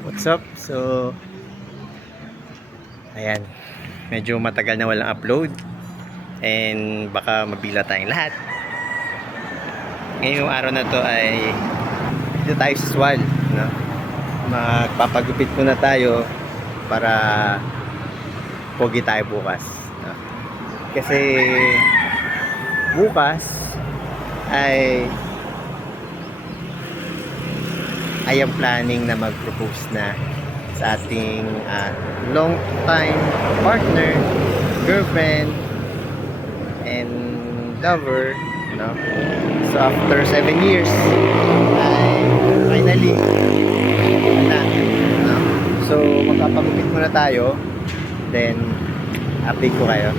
What's up? So, ayan. Medyo matagal na walang upload. And baka mabila tayong lahat. Ngayong araw na to ay dito tayo sa Swal, no? Magpapagupit muna tayo para pogi tayo bukas, no? Kasi bukas ay I am planning na mag-propose na sa ating long time partner, girlfriend, and lover, no? So after 7 years ay finally na, no? So magpapagupit muna tayo, then update ko kayo.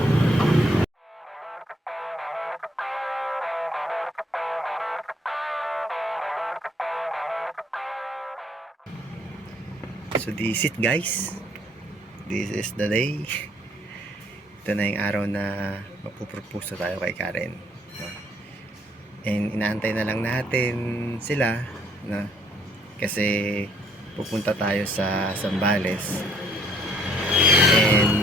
So this is it, guys. This is the day. Ito na yung araw na magpupropose tayo kay Karen, no? And inaantay na lang natin sila, no? Kasi pupunta tayo sa Zambales. And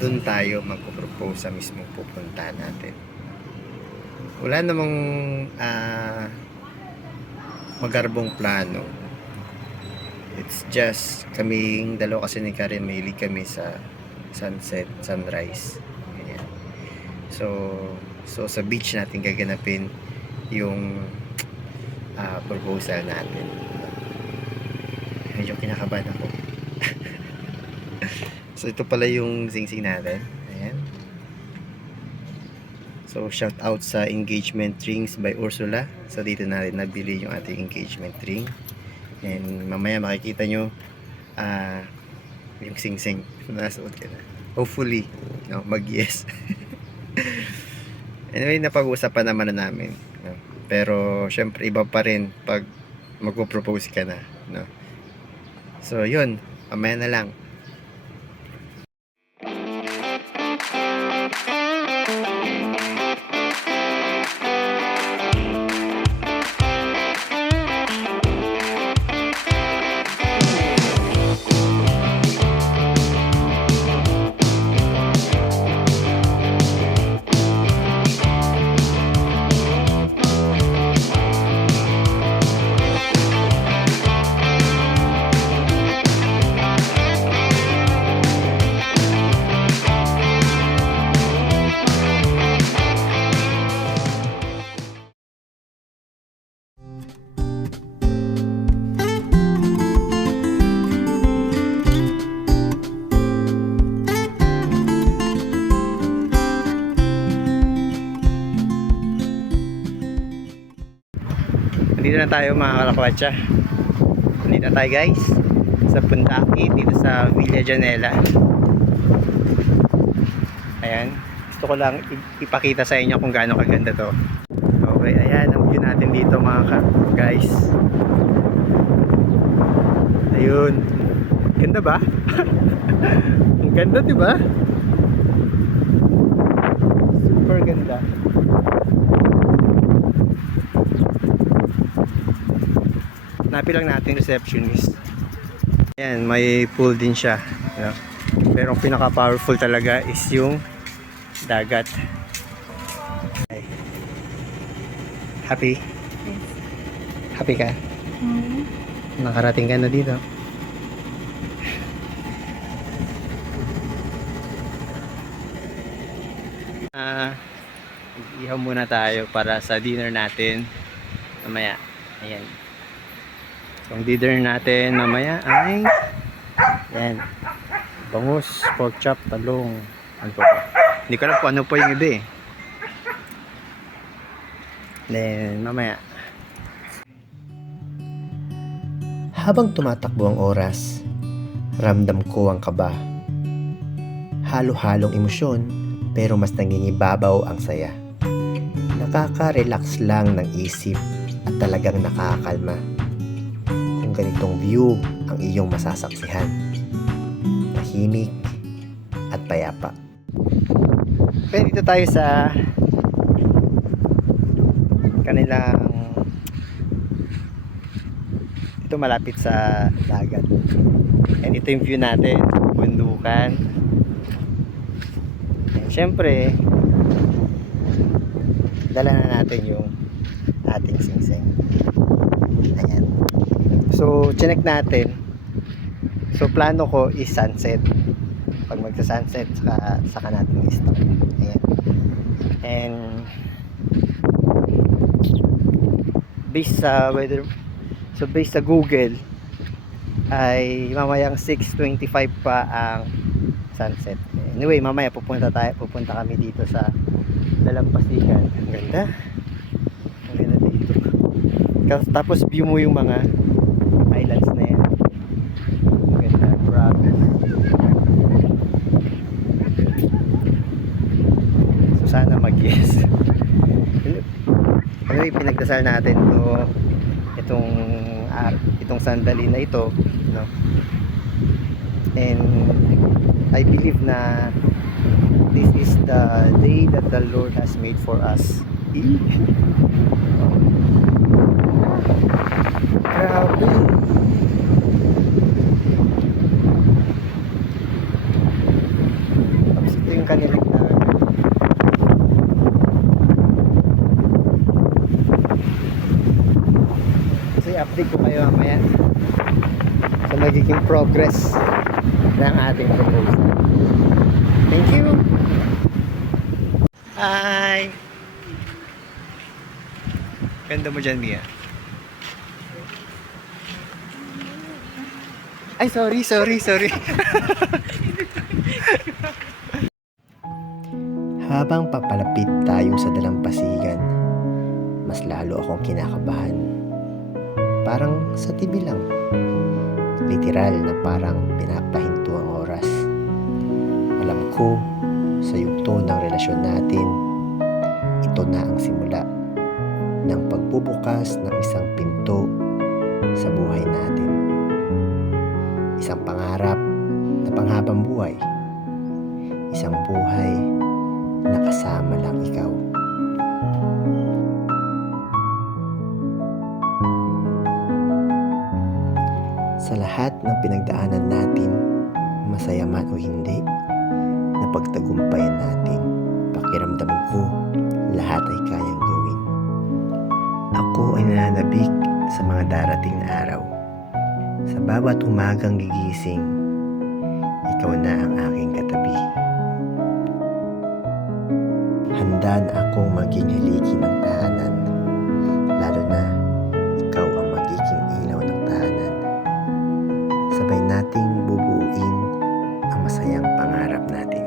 dun tayo magpupropose sa mismong pupuntahan natin. Wala namang magarbong plano. It's just kaming dalawa kasi ni Karen, mahilig kami sa sunset, sunrise. Ganyan. So sa beach natin gaganapin yung proposal natin. Medyo kinakabahan ako. So ito pala yung sing-sing natin. Ayan. So shout out sa engagement rings by Ursula. So dito natin nabili yung ating engagement ring. And mamaya makikita nyo yung sing-sing na nasuot ka na. Hopefully, no, mag-yes. Anyway, napag-uusapan naman na namin, no? Pero syempre iba pa rin pag magpo-propose ka na, no? So yun, mamaya na lang. Dito na tayo mga kalakwatsa. Dito na tayo guys sa Pundaki, dito sa Villa Janela. Ayan, gusto ko lang ipakita sa inyo kung gaano kaganda to. Okay, ayan ang view natin dito mga guys. Ayun, ganda ba? Ang ganda, diba? Super ganda. Hanapin lang natin receptionist. Ayan, may pool din siya, no? Pero ang pinaka powerful talaga is yung dagat. Okay. Happy? Yes. Happy ka? Nakarating ka na dito. Ihaw muna tayo para sa dinner natin mamaya. Ayan. So, ang dinner natin mamaya ay yan, bangus, pork chop, talong, ano pa ba? Hindi ko alam kung ano pa yung iba eh. Then mamaya, habang tumatakbo ang oras, ramdam ko ang kaba. Halo-halong emosyon pero mas nangingibabaw ang saya. Nakaka-relax lang ng isip at talagang nakakalma. Kung ganitong view ang iyong masasaksihan, tahimik at payapa. pero dito tayo sa kanilang dito malapit sa dagat. And ito yung view natin, bundukan. And syempre, dala na natin yung ating singsing. Ayan. So, chinek natin. So, plano ko is sunset. Pag magsa-sunset, saka natin i-stop. Ayan. And based sa weather, so based sa Google, ay mamayang 6:25 pa ang sunset. Anyway, mamaya pupunta kami dito sa Dalampasigan. Ang ganda. Ang ganda dito. Tapos view mo yung mga islands na yan. Ang ganda. Grabe. So sana mag-yes. Anyway, pinagdasal natin itong sandali na ito, no? And I believe na this is the day that the Lord has made for us. Grabe. Tapos ito yung kanilang na kasi update ko kayo mamaya sa magiging progress ng ating proposal. Thank you. Hi. Ganda mo dyan, Mia. Ay, sorry. Habang papalapit tayo sa Dalampasigan, mas lalo akong kinakabahan. Parang sa TV lang. Literal na parang pinapahinto ang oras. Alam ko, sa yugto ng relasyon natin, ito na ang simula ng pagbubukas ng isang pinto sa buhay natin. Isang pangarap na panghabang buhay. Isang buhay na kasama lang ikaw. Sa lahat ng pinagdaanan natin, masaya man o hindi, na pagtagumpayan natin, pakiramdam ko, lahat ay kayang gawin. Ako ay nananabik sa mga darating na araw. Sa bawat umagang gigising, ikaw na ang aking katabi. Handa na akong maging haligi ng tahanan, lalo na ikaw ang magiging ilaw ng tahanan. Sabay nating bubuuin ang masayang pangarap natin.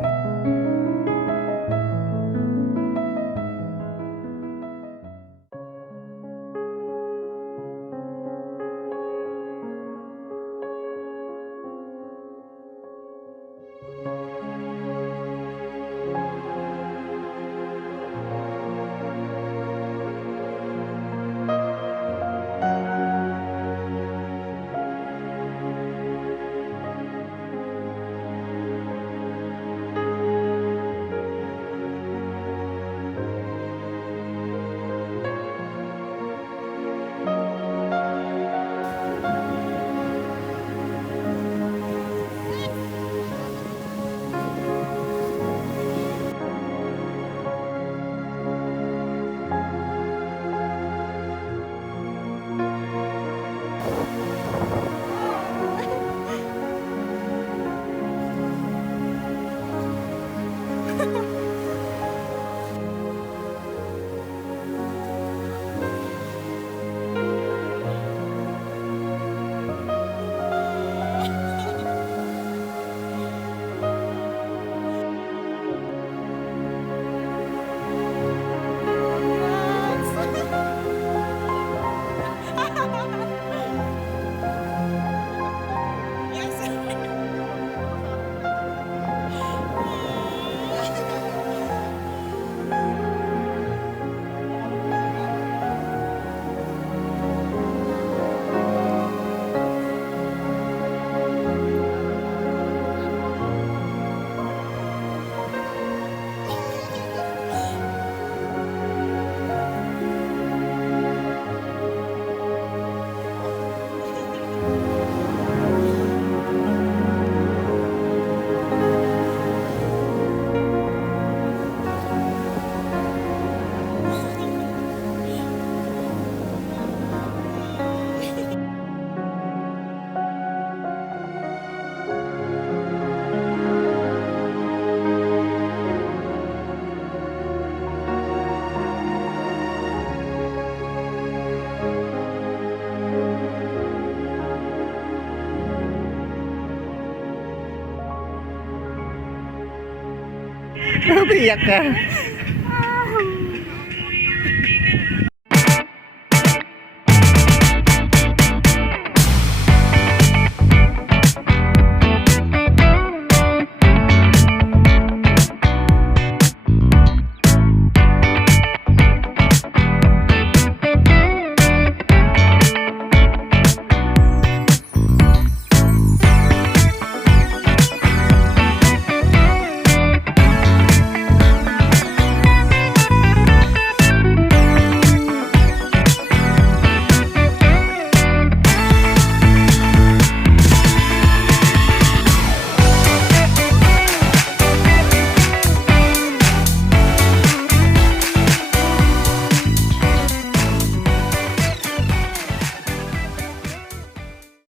Nabiyak ka.